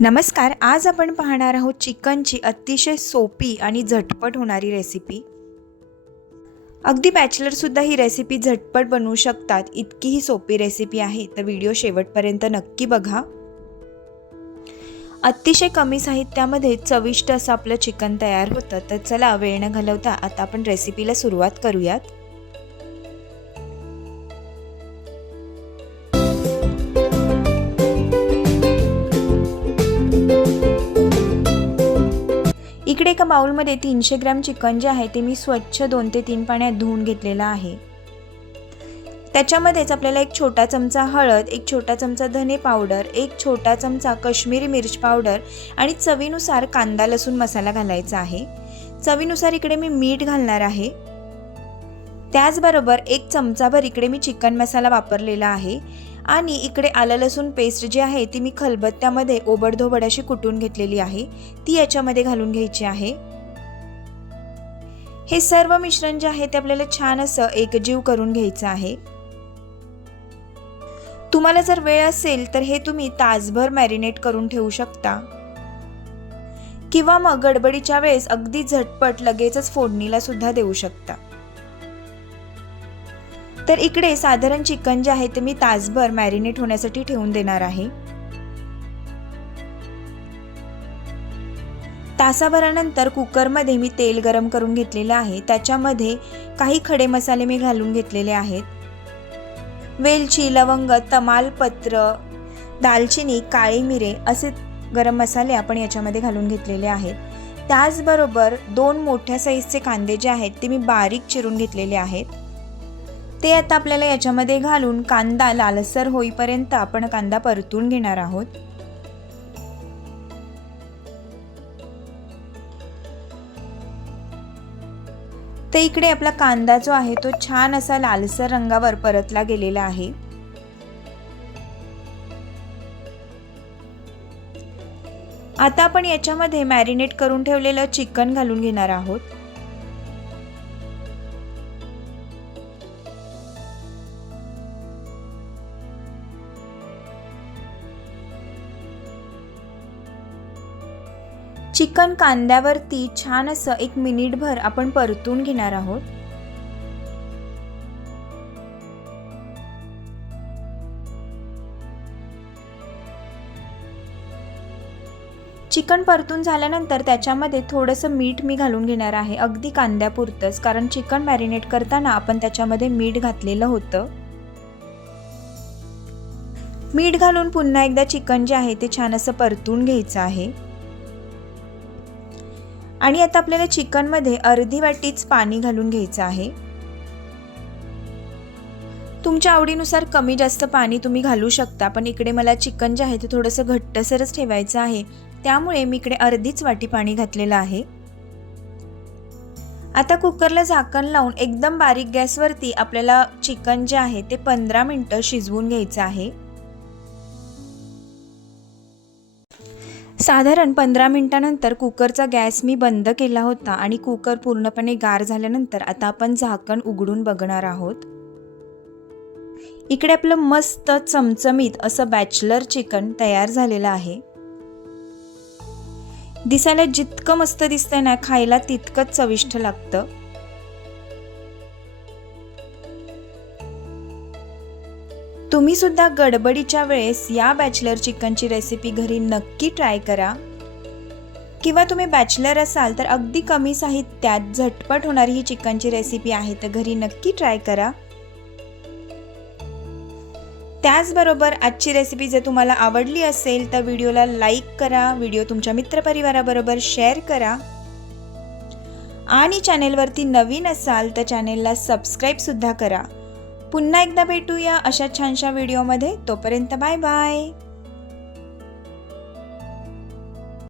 नमस्कार. आज आपण पाहणार आहोत चिकनची अतिशय सोपी आणि झटपट होणारी रेसिपी. अगदी बॅचलरसुद्धा ही रेसिपी झटपट बनवू शकतात, इतकी ही सोपी रेसिपी आहे. तर व्हिडिओ शेवटपर्यंत नक्की बघा. अतिशय कमी साहित्यामध्ये चविष्ट असं आपलं चिकन तयार होतं. तर चला वेळ न घालवता आता आपण रेसिपीला सुरुवात करूयात. इकडे एका बाउलमध्ये 300 ग्रॅम चिकन जे आहे ते मी स्वच्छ 2 ते 3 पाण्यात धुवून घेतलेलं आहे. त्याच्यामध्येच आपल्याला एक छोटा चमचा हळद, एक छोटा चमचा धने पावडर, एक छोटा चमचा काश्मीरी मिर्च पावडर आणि चवीनुसार कांदा लसूण मसाला घालायचा आहे. चवीनुसार इकडे मी मीठ घालणार आहे. त्याचबरोबर एक चमचाभर इकडे मी चिकन मसाला वापरलेला आहे आणि इकडे आलं लसूण पेस्ट जी आहे ती मी खलबत्त्यामध्ये ओबडधोबड अशी कुटून घेतलेली आहे, ती याच्यामध्ये घालून घ्यायची आहे. हे सर्व मिश्रण जे आहे ते आपल्याला छान असं एकजीव करून घ्यायचं आहे. तुम्हाला जर वेळ असेल तर हे तुम्ही तासभर मॅरिनेट करून ठेवू शकता किंवा मग गडबडीच्या वेळेस अगदी झटपट लगेचच फोडणीला सुद्धा देऊ शकता. तर इकडे साधारण चिकन जे आहे ते मी तासभर मॅरिनेट होण्यासाठी ठेवून देणार आहे. तासाभरानंतर कुकरमध्ये मी तेल गरम करून घेतलेलं आहे. त्याच्यामध्ये काही खडे मसाले मी घालून घेतलेले आहेत. वेलची, लवंग, तमालपत्र, दालचिनी, काळी मिरे असे गरम मसाले आपण याच्यामध्ये घालून घेतलेले आहेत. त्याचबरोबर 2 मोठ्या साईजचे कांदे जे आहेत ते मी बारीक चिरून घेतलेले आहेत. ते आता आपल्याला याच्यामध्ये घालून कांदा लालसर होईपर्यंत आपण कांदा परतून घेणार आहोत. तर इकडे आपला कांदा जो आहे तो छान असा लालसर रंगावर परतला गेलेला आहे. आता आपण याच्यामध्ये मॅरिनेट करून ठेवलेलं चिकन घालून घेणार आहोत. चिकन कांद्यावरती छान असं 1 मिनिटभर आपण परतून घेणार आहोत. चिकन परतून झाल्यानंतर त्याच्यामध्ये थोडंसं मीठ मी घालून घेणार आहे, अगदी कांद्यापुरतंच, कारण चिकन मॅरिनेट करताना आपण त्याच्यामध्ये मीठ घातलेलं होतं. मीठ घालून पुन्हा एकदा चिकन जे आहे ते छान असं परतून घ्यायचं आहे. आणि आता आपल्याला चिकनमध्ये अर्धी वाटीच पाणी घालून घ्यायचं आहे. तुमच्या आवडीनुसार कमी जास्त पाणी तुम्ही घालू शकता, पण इकडे मला चिकन जे आहे ते थोडंसं घट्टसरच ठेवायचं आहे, त्यामुळे मी इकडे अर्धीच वाटी पाणी घातलेलं आहे. आता कुकरला झाकण लावून एकदम बारीक गॅसवरती आपल्याला चिकन जे आहे ते 15 मिनिटं शिजवून घ्यायचं आहे. साधारण 15 मिनिटानंतर कुकरचा गॅस मी बंद केला होता आणि कुकर पूर्णपणे गार झाल्यानंतर आता आपण झाकण उघडून बघणार आहोत. इकडे आपलं मस्त चमचमीत असं बॅचलर चिकन तयार झालेलं आहे. दिसायला जितकं मस्त दिसतंय ना, खायला तितकंच चविष्ट लागतं. तुम्ही सुद्धा गडबडीच्या वेळेस या बॅचलर चिकनची रेसिपी घरी नक्की ट्राय करा. किंवा तुम्ही बॅचलर असाल तर अगदी कमी साहित्यात झटपट होणारी ही चिकनची रेसिपी आहे, तर घरी नक्की ट्राय करा. त्याचबरोबर आजची रेसिपी जर तुम्हाला आवडली असेल तर व्हिडिओला लाईक करा, व्हिडिओ तुमच्या मित्रपरिवाराबरोबर शेअर करा आणि चॅनेलवरती नवीन असाल तर चॅनेलला सबस्क्राईब सुद्धा करा. पुन्हा एकदा भेटूया अशा छानशा व्हिडिओमध्ये. तोपर्यंत बाय बाय.